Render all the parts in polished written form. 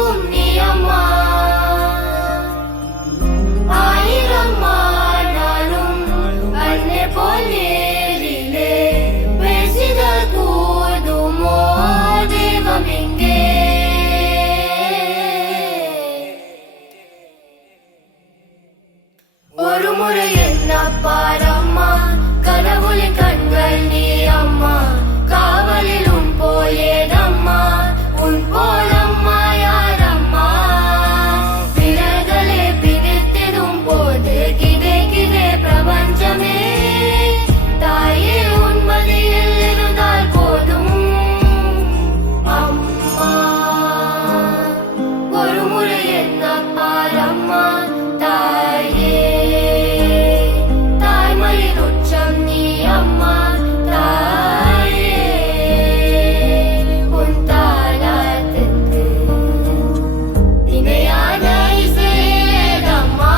உருவாகும் நீ அம்மா. ஆயிரம் ஆனாலும் அன்னை போல் நேரிலே பேசிட கூடுமோ தெய்வம் எங்கே? ஒரு முறை என்ன பாரம்மா, கனவுளின் கண்கள் நீ அம்மா. காவலிலும் போயேதம்மா, உன் போலம்மா யாரம்மா? விரல்களே பிடித்திடும் போது கிதே பிரபஞ்சமே. தாயே உன் மடியில் இருந்தால் போதும் அம்மா. ஒரு முறை என்ன பாரம்மா தாயே, தாய்மையின் உச்சம் நீ அம்மா. தாயே உன் தாலாட்டுக்கு இணையான இசையேதம்மா.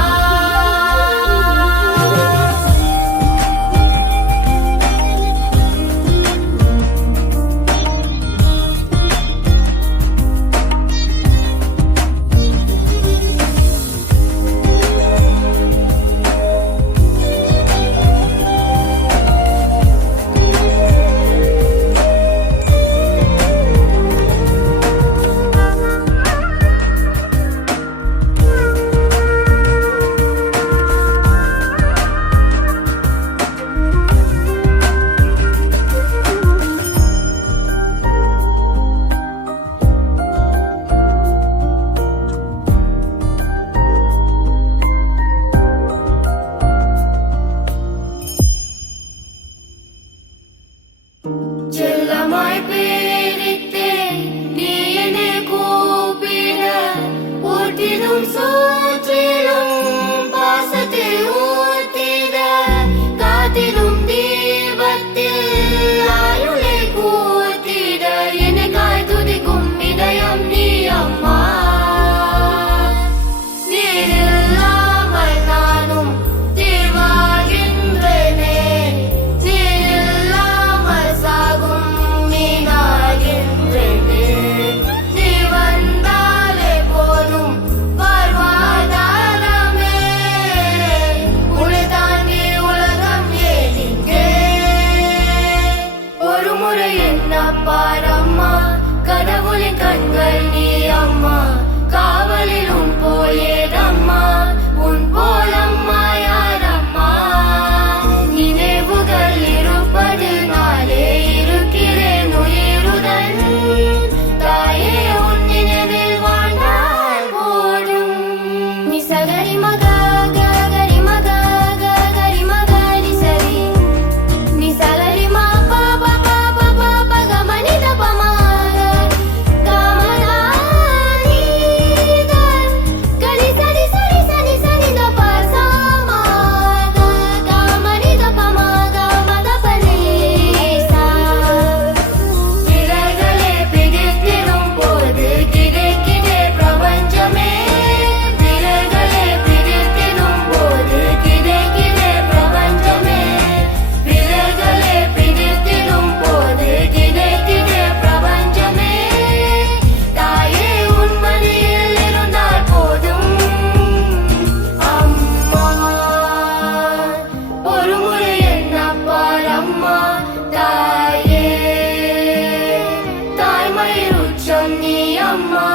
செல்லமாய் பேரித்தேன் நீ என்னை கூப்பிட, ஊட்டிலும் சூற்றிலும் பாசத்தை ஊத்திட, காத்திலும் தீபத்தில் ஆயுளை கூத்திட, எனக்காய் துதிக்கும் இதயம் நீ அம்மா. நீரில்லாமல் நானும் தீர்வாகின்றேனே, நீரில்லாமல் சாகும் மீனாகின்றேனே. நீ வந்தாலே போதும் வாழ்வாதாரமே, உன்னை தாண்டி உலகம் ஏனிங்கே. ஒரு முறை என்ன பாரம்மா, கடவுளின் கண்கள் நீ அம்மா. காவலிலும் போயேதம்மா, உன் போலம்மா யாரம்மா? நினைவுகள் இருப்பது நாளே இருக்கிறேன் உயிருடன். தாயே உன் நினைவில் வாழ்ந்தால் போடும். நீ சகரி மகா கரி மகா கரி மகா நீ சரி, நீ சகரி மா பா பா பா பா பா பா கமனி த பமாக கமனா நீத கரி சரி சரி சரி சரி த ப சா மா க கமனி த பமாக மத பனேசா. விரல்களே பிடித்திடும் போது கிதே பிரபஞ்சமே. விரல்களே பிடித்திடும் போது கிதே பிரபஞ்சமே. விரல்களே பிடித்திடும் போது கிதே பிரபஞ்சமே. தாயே உன் மடியில் இருந்தால் போதும் அம்மா. ஒரு முறை என்ன பாரம்மா தாயே, தாய்மையின் உச்சம் நீ அம்மா.